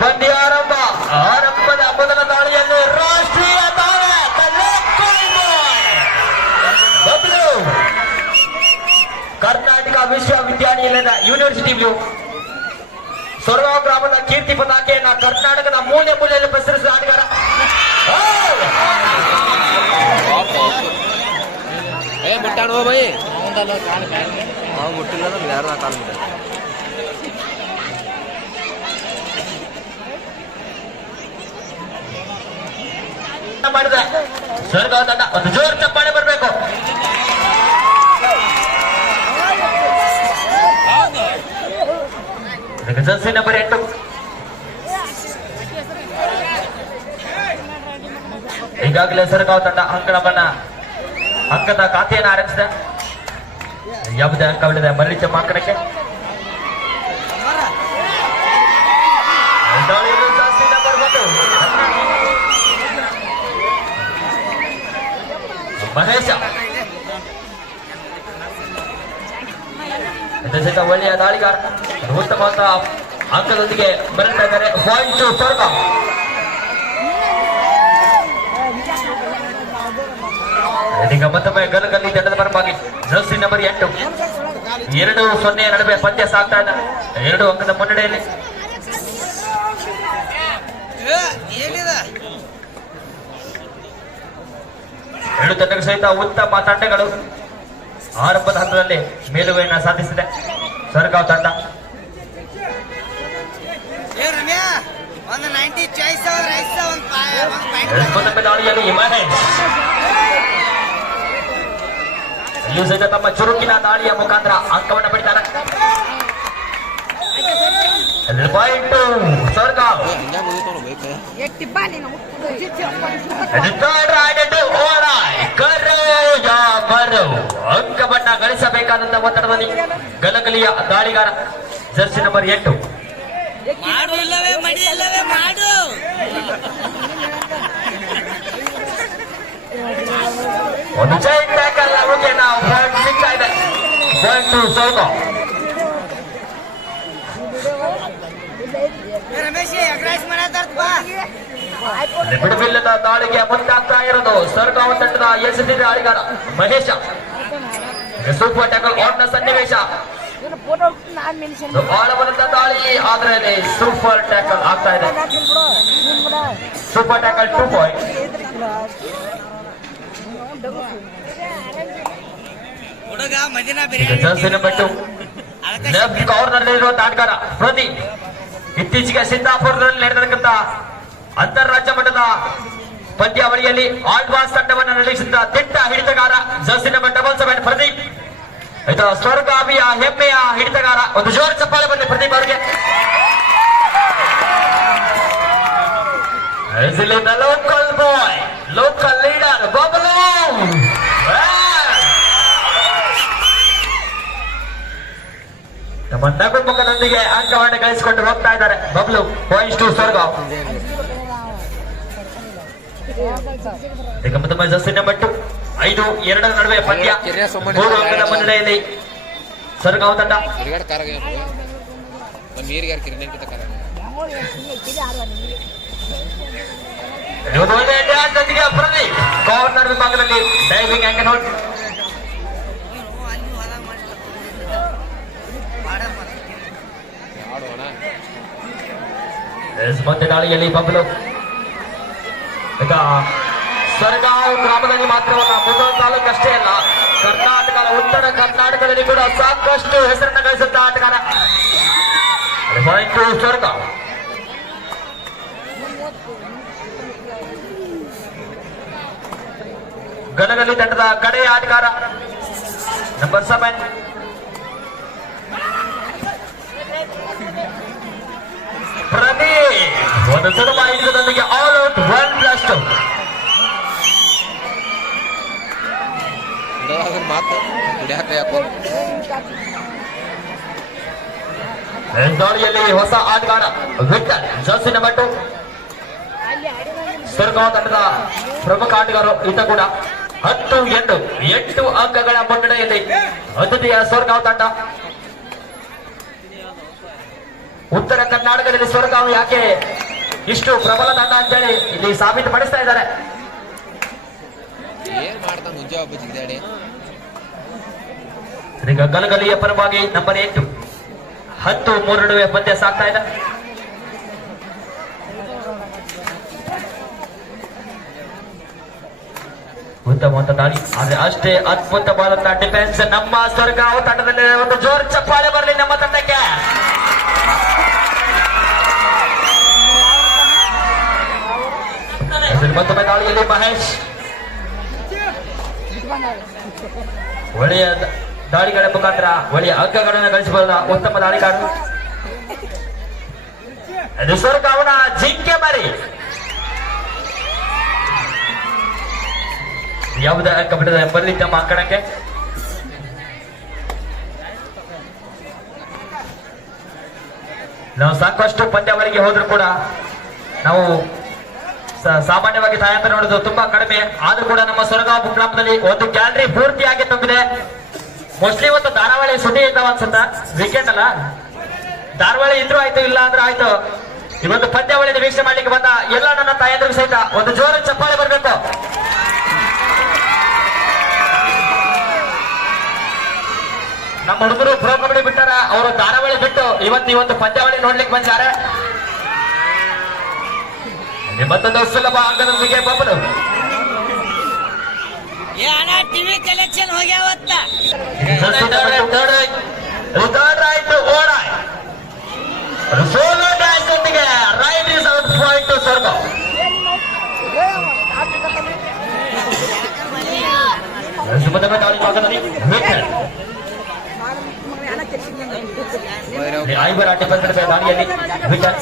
ಬಂದಿ ಆರಂಭ. ಆರಂಭದ ಮೊದಲ ದಾಳಿಯನ್ನು ರಾಷ್ಟ್ರೀಯ ತಾರೆ ಬಬ್ಲು ಕರ್ನಾಟಕ ವಿಶ್ವವಿದ್ಯಾನಿಲಯದ ಯೂನಿವರ್ಸಿಟಿ ಬ್ಲೂ ಸೊರಗಾಂವ್ ಗ್ರಾಮದ ಕೀರ್ತಿ ಪತಾಕೆಯನ್ನ ಕರ್ನಾಟಕದ ಮೂಲೆ ಮೂಲೆಯಲ್ಲಿ ಪ್ರಸರಿಸಿದ ಆಟಗಾರ! ಏ ಮುಟ್ಟಾಣೋ ಬೈ? ನಾವು ಮುಟ್ಟಿಲ್ಲ ಯಾರು ಕಾಲ್ ಮುಟ್ಟ ಮಾಡಿದ ಸೊರಗಾಂವ್ ತಂಡ, ಒಂದು ಜೋರ್ ಚಪ್ಪಾಳೆ ಬರಬೇಕು. ಜರ್ಸಿ ನಂಬರ್ ಎಂಟು. ಈಗಾಗಲೇ ಸರ್ಗಾವ್ ತಂಡ ಅಂಕಣವನ್ನ ಅಂಕದ ಖಾತೆಯನ್ನು ಆರಂಭಿಸಿದೆ. ಯಾವುದೇ ಅಂಕವಿಲ್ಲದೆ ಮರಳಿ ಮಾಕಡಕ್ಕೆ ದಾಳಿಯಲ್ಲಿ ಜಾಸ್ತಿ ನಂಬರ್ ಒಂದು ಮಹೇಶ ಜೊತೆ ಒಳ್ಳೆಯ ದಾಳಿಗಾರ ಉತ್ತಮವಾದ ಅಂಕದೊಂದಿಗೆ ಬರುತ್ತಿದ್ದಾರೆ ಪಾಯಿಂಟ್ ಸ್ವರ್ಗ ಇದೀಗ ಮತ್ತೊಮ್ಮೆ ಗಲಗಲ್ಲಿ ತಂಡದ ಪರವಾಗಿ ಜರ್ಸಿ ನಂಬರ್ ಎಂಟು. ಎರಡು ಸೊನ್ನೆ ನಡುವೆ ಪಂದ್ಯ ಸಾಗ್ತಾ ಇದೆ. ಎರಡು ಅಂಕದ ಮುನ್ನಡೆಯಲ್ಲಿ. ಎರಡು ತಂಡಗಳ ಸಹಿತ ಉತ್ತಮ ತಂಡಗಳು ಆರಂಭದ ಹಂತದಲ್ಲಿ ಮೇಲುಗೈನ ಸಾಧಿಸಿದೆ. ಸರ್ಗಾವ್ ತಂಡ. ಇಲ್ಲಿಯೂ ಸಹಿತ ತಮ್ಮ ಚುರುಕಿನ ದಾಳಿಯ ಮುಖಾಂತರ ಅಂಕವನ್ನು ಪಡಿತಾರೆ. ಪಾಯಿಂಟ್ ಸರ್ಗಾವ್ ಅಂಕವನ್ನ ಗಳಿಸಬೇಕಾದಂತ ಒತ್ತಡದಲ್ಲಿ ಗಲಗಲಿಯ ದಾಳಿಗಾರ ಜರ್ಸಿ ನಂಬರ್ ಎಂಟು. ಒಂದು ಚೈನ್ ಟ್ಯಾಕಲ್ ಅವ್ರಿಗೆ ನಾವು ಪಾಯಿಂಟ್ ಸಿಗ್ತಾ ಇದೆ. ಪಾಯಿಂಟ್ ಟು ಬಿಡುವಿಲ್ಲದ ದಾಳಿಗೆ ಮುಂದಾಗ್ತಾ ಇರೋದು ಸರ್ಕಾವ ತಂಡದ ಎಸ್ಡಿ ದಾಳಿಗಾರ ಮಹೇಶ. ಸೂಪರ್ ಟ್ಯಾಕಲ್ ಆನ್ ಸನ್ನಿವೇಶ. ಇವನು ಫೋಟೋ ನಾನು ಮೆನ್ಷನ್ ಆಳವನದ ದಾಳಿ ಆದ್ರೆ ಸೂಪರ್ ಟ್ಯಾಕಲ್ ಆಗ್ತಾ ಇದೆ. ಸೂಪರ್ ಟ್ಯಾಕಲ್ ಟೂ ಪಾಯಿಂಟ್ ಹುಡುಗ ಮದಿನ ಈಗ jersey number two left corner ಇರುವ ಆಟಗಾರ ಪ್ರದೀಪ್ ಇತ್ತೀಚೆಗೆ ಸಿದ್ದಾಪುರದಲ್ಲಿ ನಡೆದಂತ ಅಂತಾರಾಜ್ಯ ಮಟ್ಟದ ಪಂದ್ಯಾವಳಿಯಲ್ಲಿ ಆಳ್ವಾಸ್ ತಂಡವನ್ನು ನಡೆಸಿದ ದಿಟ್ಟ ಹಿಡಿತಗಾರ jersey number double seven Pradeep ಇದು ಸ್ವರ್ಗಾಭಿಯ ಹೆಮ್ಮೆಯ ಹಿಡಿತಗಾರ ಒಂದು ಜೋರ್ ಚಪ್ಪಾಳೆ ಬನ್ನಿ ಪ್ರದೀಪ್ ಅವರಿಗೆ. ಇಲ್ಲಿ local boy local leader Bablu ನಮ್ಮ ನಗು ಮುಖದೊಂದಿಗೆ ಅಂಕವನ್ನು ಗಳಿಸಿಕೊಂಡು ಹೋಗ್ತಾ ಇದ್ದಾರೆ. ಬಬ್ಲು ಪಾಯಿಂಟ್ಸ್ ಟು ಸ್ವರ್ಗ. ಈಗ ಮತ್ತೊಮ್ಮೆ ಜಸ್ಸಿ ನಂಬರ್ ಟು ಐದು ಎರಡರ ನಡುವೆ ಪಂದ್ಯ. ಮೂರು ಅಂಕದ ಮುನ್ನಡೆಯಲ್ಲಿ ಸ್ವರ್ಗಾವ್ ತಂಡ. ತಿರುಗಾಡ ಕಾರಾಗ ನಮ್ಮ ನೀರಿಗೆ ಯಾರು ಕಿರಣಕಿತ ಕಾರ ಇದು ಒಂದು ಒಳ್ಳೆಯ ಡ್ಯಾನ್ಸ್ ಜೊತೆಗೆ ಪ್ರದೀಪ್ ಕಾರ್ನರ್ ವಿಭಾಗದಲ್ಲಿ ಡೈವಿಂಗ್ ಆಂಕಲ್ ಔಟ್ ಅಲ್ಲಿ ಹೊಲ ಮಾಡಿಲ್ಲ ಮಾಡ ಆಡೋಣ. ಎಸ್ ಮತ್ತೆ ದಾಳಿಯಲ್ಲಿ ಬಬ್ಲು. ಈಗ ಸ್ವರ್ಗಾಂವ್ ಗ್ರಾಮದಲ್ಲಿ ಮಾತ್ರವಲ್ಲ ಮುನ್ನೂರು ತಾಲೂಕು ಅಷ್ಟೇ ಅಲ್ಲ, ಕರ್ನಾಟಕದ ಉತ್ತರ ಕರ್ನಾಟಕದಲ್ಲಿ ಕೂಡ ಸಾಕಷ್ಟು ಹೆಸರನ್ನು ಗಳಿಸುತ್ತ ಆಟಗಾರ. ಸ್ವರ್ಗಾಂವ್ ಗಲಗಲಿ ತಂಡದ ಕಡೆಯ ಆಟಗಾರ, ನಂಬರ್ ಸೆವೆನ್. ಪ್ರದೀಪ್ ಒಂದು ಸುಲಭ ಹಿಡಿತದೊಂದಿಗೆ ಆಲ್ ಔಟ್ ಒನ್ ಪ್ಲಸ್ ಮಾತು ಯಾಕೋ. ದಾಳಿಯಲ್ಲಿ ಹೊಸ ಆಟಗಾರ ವಿಠಲ್ ಜರ್ಸಿ ನಂಬರ್ ಟು ಸ್ವರ್ಗಾಂವ್ ತಂಡದ ಪ್ರಮುಖ ಆಟಗಾರರು ಕೂಡ ಹತ್ತು ಎಂಟು ಎಂಟು ಅಂಕಗಳ ಮುನ್ನಡೆಯಲ್ಲಿ ಅತಿಥಿಯ ಸ್ವರ್ಗಾಂವ್ ತಂಡ. ಉತ್ತರ ಕರ್ನಾಟಕದಲ್ಲಿ ಸ್ವರ್ಗಾಂವ್ ಯಾಕೆ ಇಷ್ಟು ಪ್ರಬಲ ತಂಡ ಅಂತೇಳಿ ಇಲ್ಲಿ ಸಾಬೀತು ಪಡಿಸ್ತಾ ಇದ್ದಾರೆ. ಏನ್ ಮಾಡ್ತಾನ ಮುಂಜಾ ಒಬ್ಬ ಜಿಗ್ದಾಡಿ ಗಲಗಲಿಯ ಪರವಾಗಿ ನಂಬರ್ ಎಂಟು ಹತ್ತು ಮೂರು ನಡುವೆ ಪಂದ್ಯ ಸಾಕ್ತಾ ಇದೆ ಉತ್ತಮವಾದ ದಾಳಿ. ಆದ್ರೆ ಅಷ್ಟೇ ಅದ್ಭುತವಾದಂತಹ ಡಿಫೆನ್ಸ್ ನಮ್ಮ ಸ್ವರ್ಗ ತಂಡದಲ್ಲಿ ಒಂದು ಜೋರ್ ಚಪ್ಪಾಳೆ ಬರಲಿ ನಮ್ಮ ತಂಡಕ್ಕೆ. ಮತ್ತೊಮ್ಮೆ ದಾಳಿಯಲ್ಲಿ ಮಹೇಶ್. ಒಳ್ಳೆಯ ದಾಳಿಗಳ ಮುಖಾಂತರ, ಒಳ್ಳೆಯ ಅಂಕಗಳನ್ನು ಗಳಿಸಬಹುದ ಉತ್ತಮ ದಾಳಿಗಾರರು ಅದು ಸ್ವರ್ಗಾವನ ಜಿಂಕೆ ಮರಿ. ಯಾವುದೇ ಅಂಕ ಬಿಡದ ಬರಲಿ ತಮ್ಮ ಅಂಕಣಕ್ಕೆ? ನಾವು ಸಾಕಷ್ಟು ಪಂದ್ಯಾವಳಿಗೆ ಹೋದ್ರು ಕೂಡ ನಾವು ಸಾಮಾನ್ಯವಾಗಿ ತಾಯಂತ ನೋಡೋದು ತುಂಬಾ ಕಡಿಮೆ. ಆದ್ರೂ ಕೂಡ ನಮ್ಮ ಸೊರಗಾವ್ ಗ್ರಾಮದಲ್ಲಿ ಒಂದು ಗ್ಯಾಲರಿ ಪೂರ್ತಿಯಾಗಿ ತುಂಬಿದೆ. ಮೋಸ್ಟ್ಲಿ ಇವತ್ತು ಧಾರಾವಾಳಿ ಸುದ್ದಿ ಇದ್ದಾವ ಅನ್ಸುತ್ತ? ವಿಕೆಟ್ ಅಲ್ಲ? ಧಾರಾವಾಳಿ ಇದ್ರೂ ಆಯ್ತು, ಇಲ್ಲ ಅಂದ್ರೆ ಆಯ್ತು. ಇವತ್ತು ಪಂದ್ಯಾವಳಿ ವೀಕ್ಷಣೆ ಮಾಡ್ಲಿಕ್ಕೆ ಬಂದ ಎಲ್ಲ ನನ್ನ ತಾಯಂದ್ರಿಗೂ ಸಹಿತ ಒಂದು ಜೋರ ಚಪ್ಪಾಳೆ ಬರಬೇಕು. ನಮ್ಮ ಹುಡುಗರು ಪ್ರೋ ಕಬಡ್ಡಿ ಬಿಟ್ಟಾರ, ಅವರು ಧಾರಾವಾಳಿ ಬಿಟ್ಟು ಇವತ್ತು ಇವತ್ತು ಪಂದ್ಯಾವಳಿ ನೋಡ್ಲಿಕ್ಕೆ ಬಂದಿದ್ದಾರೆ. ಇಲ್ಲಿ ಮತ್ತೊಂದು ಸುಲಭ ಅಂಗದೊಂದಿಗೆ ಬಬ್ಬಲು ಏ ಅಣ್ಣ ಟಿವಿ ಕಲೆಕ್ಷನ್ ಹೋಗ್ಯಾವತ್ತ ರಿಟರ್ನ್ ಆಯ್ತು ಓಡಾಯ್ ಸೋಲೋ ಡ್ಯಾನ್ಸ್ ಒಟ್ಟಿಗೆ ರೈಟ್ ಇಸ್ ಔಟ್ ಪಾಯಿಂಟ್ ಸ್ವರ್ಗ ಸುಮಧುರ ದಾಳಿ ಭಾಗದಲ್ಲಿ ವಿಕೆಟ್ ಐವರ ಡಿಫೆನ್ಸ್ ದಾಳಿಯಲ್ಲಿ ವಿಕೆಟ್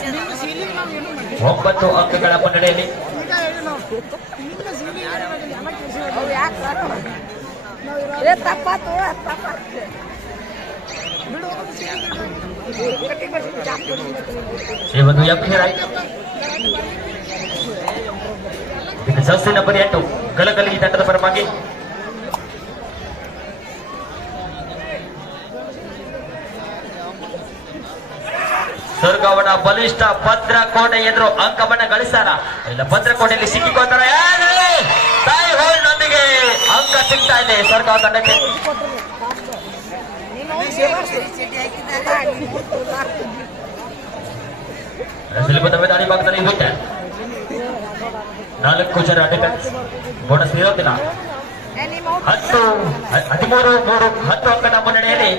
ಒಂಬತ್ತು ಅಂಕಗಳ ಮುನ್ನಡೆಯಲ್ಲಿ ಈ ಒಂದು ಎಂ ಹಿರಾಯ್ ಇದು ಜರ್ಸಿ ನಂಬರ್ ಎಂಟು ಗಲಗಲಿ ಈ ತಂಡದ ಪರವಾಗಿ ಬಲಿಷ್ಠ ಭದ್ರಕೋಟೆ ಎದುರು ಅಂಕವನ್ನ ಗಳಿಸ್ತಾರ ಇಲ್ಲ ಭದ್ರಕೋಟೆಯಲ್ಲಿ ಸಿಕ್ಕಿಕೊಂಡಾರ ತಾಯಿ ಹೋಳಿನೊಂದಿಗೆ ಅಂಕ ಸಿಗ್ತಾ ಇದೆ. ಸ್ವರ್ಗ ತಂಡಕ್ಕೆ ದಾಳಿ ನಾಲ್ಕು ಜನ ಡಿಫೆನ್ಸ್ ಬೋನಸ್ ಇರೋದಿಲ್ಲ ಹತ್ತು, ಹದಿಮೂರು, ಮೂರು, ಹತ್ತು ಅಂಕದ ಮುನ್ನಡೆಯಲ್ಲಿ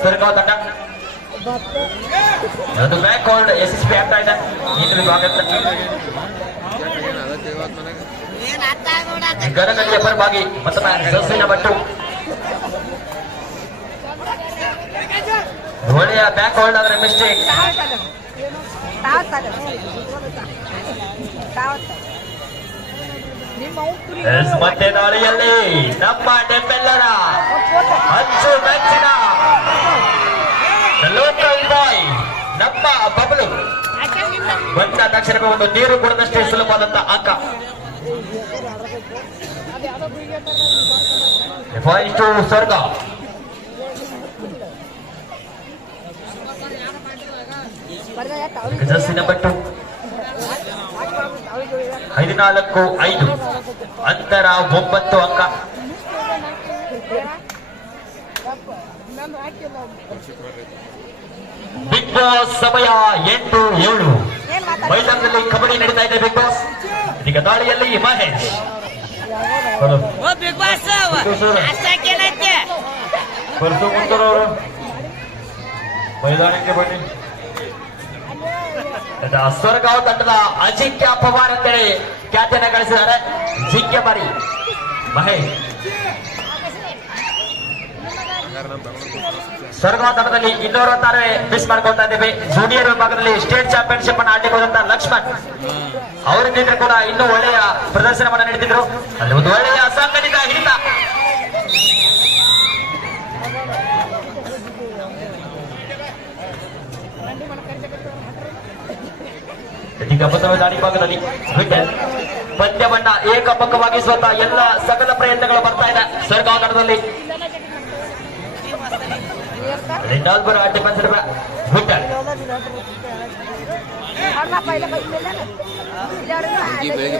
ಸ್ವರ್ಗ ತಂಡ ಅದು ಬ್ಯಾಕ್ ಹೋಲ್ಡ್ ಯಶಸ್ವಿ ಆಗ್ತಾ ಇದೆ. ಆಗೋಣ ಗರಗಲಿಯ ಪರವಾಗಿ ಬಟ್ಟು ಒಳ್ಳೆಯ ಬ್ಯಾಕ್ ಹೋಲ್ಡ್ ಆದ್ರೆ ಮಿಸ್ಟೇಕ್ ಮತ್ತೆ ದಾಳಿಯಲ್ಲಿ ನಮ್ಮ ಡೆಂಬೆಲ್ಲರ ಅಚ್ಚು ನಮ್ಮ ಬಬಲು ಬಂದ ತಕ್ಷಣವೇ ಒಂದು ನೀರು ಕುಡದಷ್ಟೇ ಸುಲಭವಾದಂತ ಅಂಕ ಪಾಯಿಂಟ್ ಟು ಸ್ವರ್ಗ ಜರ್ಸಿ ನಂಬರ್ ಟು ಹದಿನಾಲ್ಕು ಐದು ಅಂತರ ಒಂಬತ್ತು ಅಂಕ ಬಿಗ್ ಬಾಸ್ ಸಮಯ ಎಂಟು ಏಳು. ಮೈದಾನದಲ್ಲಿ ಕಬಡ್ಡಿ ನಡೀತಾ ಇದೆ ಬಿಗ್ ಬಾಸ್ ಇದೀಗ ದಾಳಿಯಲ್ಲಿ ಮಹೇಶ್. ಬಿಗ್ ಬಾಸ್ ಮುಂದರವರು ಮೈದಾನಕ್ಕೆ ಬನ್ನಿ. ಸ್ವರ್ಗಾವ್ ತಂಡದ ಅಜಿಂಕ್ಯ ಪವಾರ್ ಅಂತೇಳಿ ಖ್ಯಾತಿಯನ್ನ ಗಳಿಸಿದ್ದಾರೆ. ಜಿಂಕೆ ಮರಿ. ಮಹೇಶ್. ಸ್ವರ್ಗಾವ್ ತಂಡದಲ್ಲಿ ಇನ್ನೂರ ತಾರೆ ಮಿಸ್ ಮಾಡ್ಕೊಳ್ತಾ ಇದ್ದೇವೆ. ಜೂನಿಯರ್ ವಿಭಾಗದಲ್ಲಿ ಸ್ಟೇಟ್ ಚಾಂಪಿಯನ್ಶಿಪ್ ಅನ್ನು ಆಡಿಕೊಂಡಂತ ಲಕ್ಷ್ಮಣ್. ಅವರಿಂದ ಕೂಡ ಇನ್ನೂ ಒಳ್ಳೆಯ ಪ್ರದರ್ಶನವನ್ನು ನೀಡುತ್ತಿದ್ರು ಅಲ್ಲಿ ಒಂದು ಒಳ್ಳೆಯ ಸಂಘಟಿತ ಹಿಡಿತ ಇದೀಗ ಭಾಗದಲ್ಲಿ ಪಂದ್ಯವನ್ನ ಏಕಪಕ್ಕವಾಗಿಸುವಂತ ಎಲ್ಲ ಸಕಲ ಪ್ರಯತ್ನಗಳು ಬರ್ತಾ ಇದೆ. ಸ್ವರ್ಗಾವ್ ತಂಡದಲ್ಲಿ ರಿನಾಲ್ಬರ್ ಡಿಫೆನ್ಸ್ ವಿಕೆಟ್ ಅವ್ರನ್ನ ಪೈಲೆ ಬೈಲಿಲ್ಲ ಇಲ್ಲವ್ರಿಗೆ ಈ ಬೆಳಿಗ್ಗೆ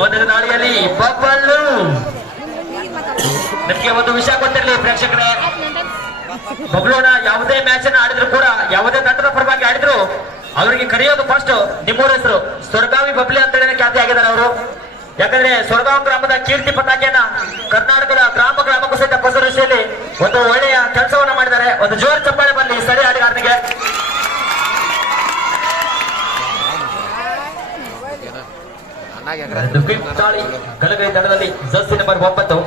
ಮೊದಲ ದಾಳಿಯಲ್ಲಿ ಬಬ್ಬಲ್ಲು ನಿಮಗೆ ಒಂದು ವಿಷಯ ಗೊತ್ತಿರಲಿ ಪ್ರೇಕ್ಷಕರೇ. ಬಬ್ಲೋನ ಯಾವುದೇ ಮ್ಯಾಚ್ ಅನ್ನ ಆಡಿದ್ರು ಕೂಡ, ಯಾವುದೇ ತಂಡದ ಪರವಾಗಿ ಆಡಿದ್ರು ಅವರಿಗೆ ಕರೆಯೋದು ಫಸ್ಟ್ ನಿಮ್ಮೂರ ಹೆಸರು. ಸ್ವರ್ಗಾವಿ ಬಬ್ಲಿ ಅಂತ ಹೇಳಿ ಖ್ಯಾತಿ ಆಗಿದ್ದಾರೆ ಅವರು. ಯಾಕಂದ್ರೆ ಸ್ವರ್ಗಾವ್ ಗ್ರಾಮದ ಕೀರ್ತಿ ಪತಾಕೆಯನ್ನ ಕರ್ನಾಟಕದ ಗ್ರಾಮ ಗ್ರಾಮಕ್ಕೂ ಸಹಿತ ಪಸರಿಸಲಿ ಒಂದು ಒಳ್ಳೆಯ ಕೆಲಸವನ್ನ ಮಾಡಿದ್ದಾರೆ. ಒಂದು ಜೋರ್ ಚಪ್ಪಾಳೆ ಬರಲಿ ಸರಿ ಆಟಗಾರನಿಗೆ ಅನ್ನಾಗ ಕಲಗೈ ಗಲಗೈ ತಂಡದಲ್ಲಿ ಜಸ್ತಿ ನಂಬರ್ ಒಂಬತ್ತು.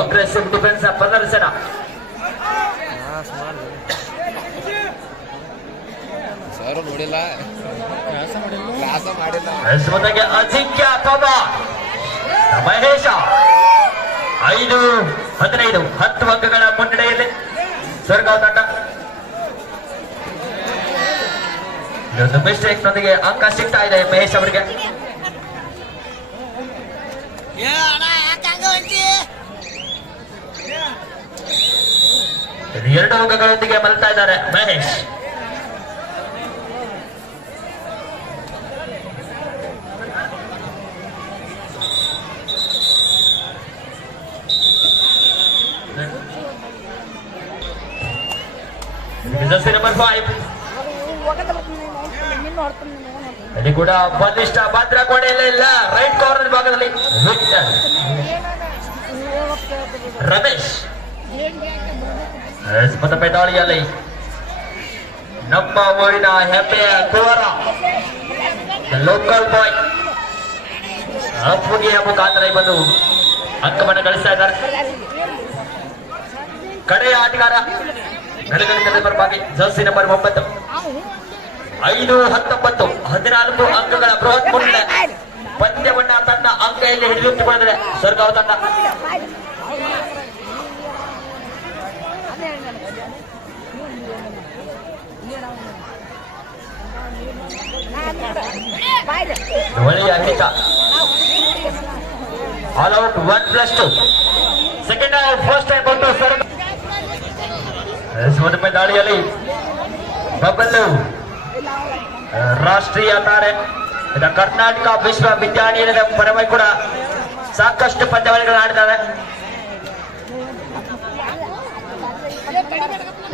ಅಗ್ರೆಸಿವ್ ಡಿಫೆನ್ಸ್ ಪ್ರದರ್ಶನ ಸರ್ ನೋಡಿಲ್ಲ. ಕ್ಲಾಸ ಮಾಡಿಲ್ಲ. ಜೊತೆಗೆ ಅಜಿಂಕ್ಯ ಪವಾರ್ ಮಹೇಶ. ಐದು ಹದಿನೈದು ಹತ್ತು ಅಂಕಗಳ ಮುನ್ನಡೆಯಲ್ಲಿ ಸ್ವರ್ಗಾವ್ ತಂಡ ಇದೊಂದು ಮಿಸ್ಟೇಕ್ ನೊಂದಿಗೆ ಅಂಕ ಸಿಗ್ತಾ ಇದೆ ಮಹೇಶ್ ಅವರಿಗೆ ಏ ಅಣ್ಣ ಯಾಕೆ ಹಂಗ ಹೊಂಟಿ ಇದು ಎರಡು ಅಂಕಗಳೊಂದಿಗೆ ಮಲ್ತಾ ಇದ್ದಾರೆ ಮಹೇಶ್ ಜರ್ಸಿ ನಂಬರ್ ಫೈವ್ ನಿನ್ನ ಹೊಡ್ತೀನಿ ಇಲ್ಲಿ ಕೂಡ ಬಲಿಷ್ಠ ಭದ್ರ ಕೋಣೆಯಲ್ಲೇ ಇಲ್ಲ. ರೈಟ್ ಕಾರ್ನರ್ ಭಾಗದಲ್ಲಿ ರಮೇಶ್. ಸ್ಪತಪೆ ನಮ್ಮ ಊರಿನ ಹೆಮ್ಮೆಯ ಕುವರ. ಲೋಕಲ್ ಬಾಯ್ ಅಪ್ಪುಗಿಯ ಮುಖಾಂತರ ಬಂದು ಅಂಕವನ್ನು ಗಳಿಸ್ತಾ ಇದ್ದಾರೆ. ಕಡೆಯ ಆಟಗಾರ ನಡುಗಣಿತ ನಂಬರ್ ಬಾಗಿ, ಜರ್ಸಿ ನಂಬರ್ ಒಂಬತ್ತು. ಐದು ಹತ್ತೊಂಬತ್ತು ಹದಿನಾಲ್ಕು ಅಂಕಗಳ ಬೃಹತ್ ಮೊತ್ತ ಪಂದ್ಯವನ್ನ ತನ್ನ ಅಂಕೆಯಲ್ಲಿ ಹಿಡಿದಿಟ್ಟುಕೊಂಡಿದೆ ಸ್ವರ್ಗಾವ ತಂಡ all out one plus two second first time ಸ್ವರ್ಗ ಮೊದಲ ದಾಳಿಯಲ್ಲಿ ಬಬ್ಬಲ್ಲು ರಾಷ್ಟ್ರೀಯ ತಾರೆ. ಇದ ಕರ್ನಾಟಕ ವಿಶ್ವವಿದ್ಯಾನಿಲಯದ ಪರವಾಗಿ ಕೂಡ ಸಾಕಷ್ಟು ಪಂದ್ಯಾವಳಿಗಳು ಆಡಿದ್ದಾರೆ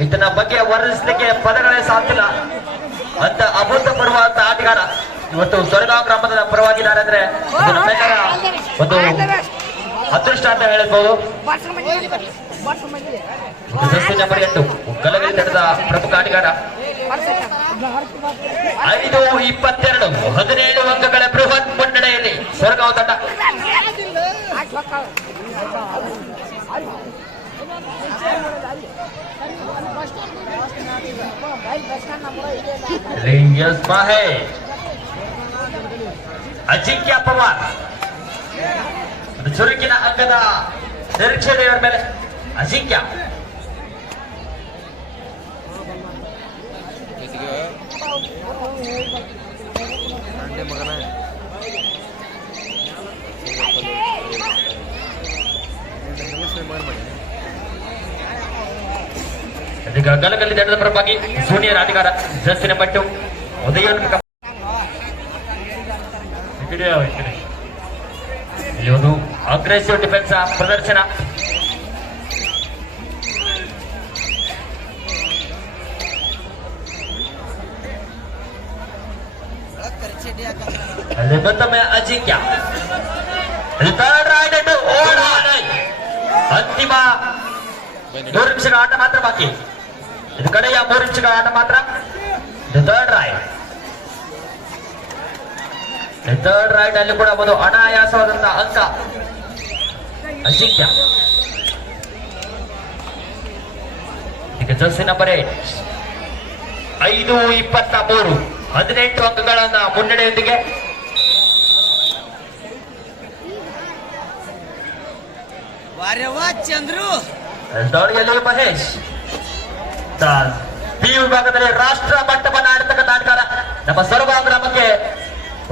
ಇದನ್ನ ಬಗ್ಗೆ ವರ್ಣಿಸಲಿಕ್ಕೆ ಪದಗಳೇ ಸಾಧ್ಯ ಅಂತ ಅಭೂತಪೂರ್ವಂತ ಆಟಗಾರ ಇವತ್ತು ಸ್ವರ್ಗಾ ಗ್ರಾಮದ ಪರವಾಗಿದ್ದಾರೆ ಅಂದ್ರೆ ನಮ್ಮೆಲ್ಲರ ಒಂದು ಅದೃಷ್ಟ ಅಂತ ಹೇಳಬಹುದು ನಂಬರ್ ಎಂಟು ತಂಡದ ಪ್ರಮುಖ ಆಟಗಾರ. ಐದು, ಇಪ್ಪತ್ತೆರಡು, ಹದಿನೇಳು ಅಂಕಗಳ ಬೃಹತ್ ಮುನ್ನಡೆಯಲ್ಲಿ ಸ್ವರ್ಗಾವ್ ತಂಡ. ಮಹೇಶ್ ಅಜಿಂಕ್ಯ ಪವಾರ್. ಚುರುಕಿನ ಅಂಕದ ನಿರೀಕ್ಷೆ ಇದೆ ಮೇಲೆ. ಅಜಿಂಕ್ಯ. ಗಲಗಲ್ಲಿ ತಂಡದ ಪರವಾಗಿ ಜೂನಿಯರ್ ಆಟಗಾರ ಜಸ್ಸಿನ ಪಟ್ಟು ಉದಯೋನ್ಮುಖ ಇಲ್ಲಿ ಒಂದು ಅಗ್ರೆಸಿವ್ ಡಿಫೆನ್ಸ್ ಪ್ರದರ್ಶನ ಅಲ್ಲಿ ಮತ್ತೊಮ್ಮೆ ಅಜಿಂಕ್ಯ ಇಲ್ಲಿ third right into ಓಡಾಡಿ. ಅಂತಿಮ ಮೂರು ನಿಮಿಷಗಳ ಆಟ ಮಾತ್ರ ಬಾಕಿ ಇದು ಯಾವ ನಿಮಿಷಗಳ ಆಟ ಮಾತ್ರ ಥರ್ಡ್ ರೈಡ್ ಥರ್ಡ್ ರೈಡ್ ಅಲ್ಲಿ ಕೂಡ ಒಂದು ಅನಾಯಾಸವಾದಂತಹ ಅಂಕ. ಅಜಿಂಕ್ಯ ಈಗ ಜರ್ಸಿ ನಂಬರ್ ಏಟ್ ಐದು ಇಪ್ಪತ್ತ ಮೂರು. ಹದಿನೆಂಟು ಅಂಕಗಳನ್ನ ಮುನ್ನಡೆಯೊಂದಿಗೆ. ಚಂದ್ರು ಮಹೇಶ್? ಬಿ ವಿಭಾಗದಲ್ಲಿ ರಾಷ್ಟ್ರ ಮಟ್ಟವನ್ನ ಆಡ್ತಕ್ಕಂಥ ಆಟಗಾರ ನಮ್ಮ ಸರ್ವ ಗ್ರಾಮಕ್ಕೆ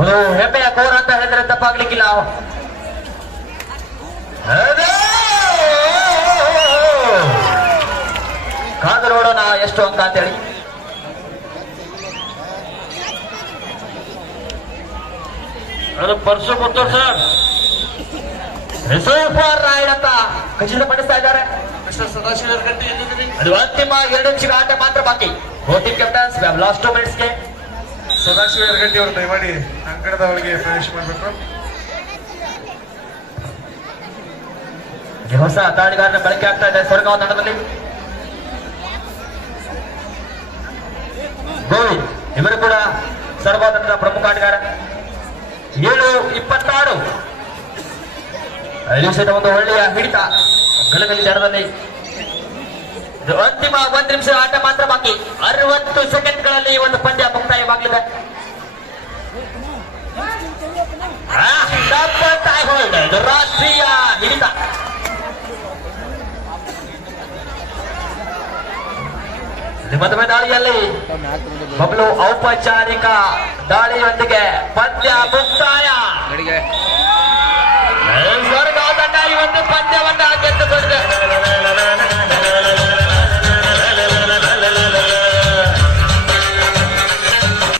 ಒಂದು ಹೆಮ್ಮೆಯ ಗೌರವ ಅಂತ ಹೇಳಿದ್ರೆ ತಪ್ಪಾಗ್ಲಿಕ್ಕಿಲ್ಲ! ಕಾದು ನೋಡೋಣ ಎಷ್ಟು ಅಂಕ ಅಂತೇಳಿ. ಪರ್ಸು ಕೊಟ್ಟರು ಸರ್. ಸೂಪರ್ ರಾಯ್ಡ್ ಅಂತ ಖಚಿತಪಡಿಸ್ತಾ ಇದ್ದಾರೆ. ಎಲ್ಲಿದ್ದೀರಿ ಅದು ಅಂತಿಮ ಎರಡು ನಿಮಿಷಗಳ ಆಟ ಮಾತ್ರ ಬಾಕಿ ಬೋಟಿಂಗ್ ಕ್ಯಾಪ್ಟನ್ಸ್ ಲಾಸ್ಟ್ ಟು ಮಿನಿಟ್ಸ್ಗೆ ಸದಾಶಿವ ಎರಗಟ್ಟಿ ಅವರು ದಯಮಾಡಿ ಅಂಕಣದ ಒಳಗೆ ಪ್ರವೇಶ ಮಾಡಬೇಕು. ಹೊಸ ದಾಳಿಗಾರನ ಬಳಕೆ ಆಗ್ತಾ ಇದೆ ಸ್ವರ್ಗ ತಂಡದಲ್ಲಿ. ಗೋವಿಂದ್ ಇವರು ಕೂಡ ತಂಡದ ಪ್ರಮುಖ ಆಟಗಾರ. ಏಳು ಇಪ್ಪತ್ತಾರು. ಒಂದು ಒಳ್ಳೆಯ ಹಿಡಿತ. ಗಲಗಲಿ ದರದಲ್ಲಿ ಇದು ಅಂತಿಮ ಒಂದ್ ನಿಮಿಷ ಆಟ ಮಾತ್ರ ಬಾಕಿ. ಅರವತ್ತು ಸೆಕೆಂಡ್ಗಳಲ್ಲಿ ಈ ಒಂದು ಪಂದ್ಯ ಮುಕ್ತಾಯವಾಗಲಿದೆ. ರಾಷ್ಟ್ರೀಯ ಹಿಡಿತ. ನಿಬಂಧನೆ ದಾಳಿಯಲ್ಲಿ ಮೊದಲು ಔಪಚಾರಿಕ ದಾಳಿಯೊಂದಿಗೆ ಪಂದ್ಯ ಮುಕ್ತಾಯ. ಸ್ವರ್ಗ ತಂಡ ಈ ಒಂದು ಪಂದ್ಯವನ್ನ ಗೆದ್ದುಕೊಂಡಿದೆ.